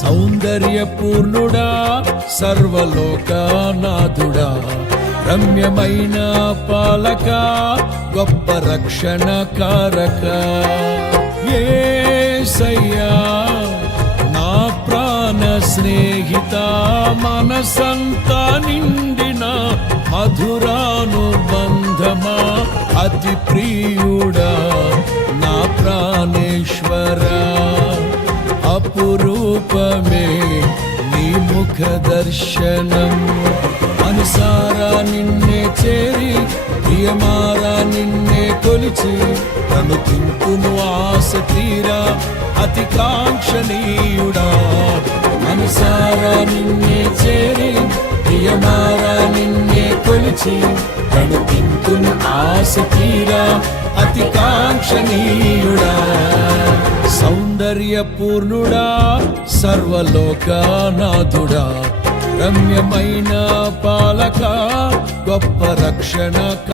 సౌందర్యపూర్ణుడా సర్వలోకనాథుడా రమ్యమైన పాలక గొప్ప రక్షణ కారక యేసయ్యా నా ప్రాణ స్నేహిత మనసంతా నిండిన మధురానుబంధమా అతి ప్రియుడా నా ప్రాణేశ్వరా అపురూపమే నీ ముఖ దర్శనం అనుసారా నిన్నే చేరి ప్రియమారా నిన్నే కొలిచి తను తింపును ఆశ తీరా అతి కాంక్షణీయుడా అనుసారా నిన్నే చేరి ప్రియమారా నిన్నే కొలిచి తను తింపును ఆశ తీరా అతి కాంక్షణీయుడా సౌందర్యపూర్ణుడా సర్వలోకనాథుడా రమ్యమైన పాలక గొప్ప రక్షణ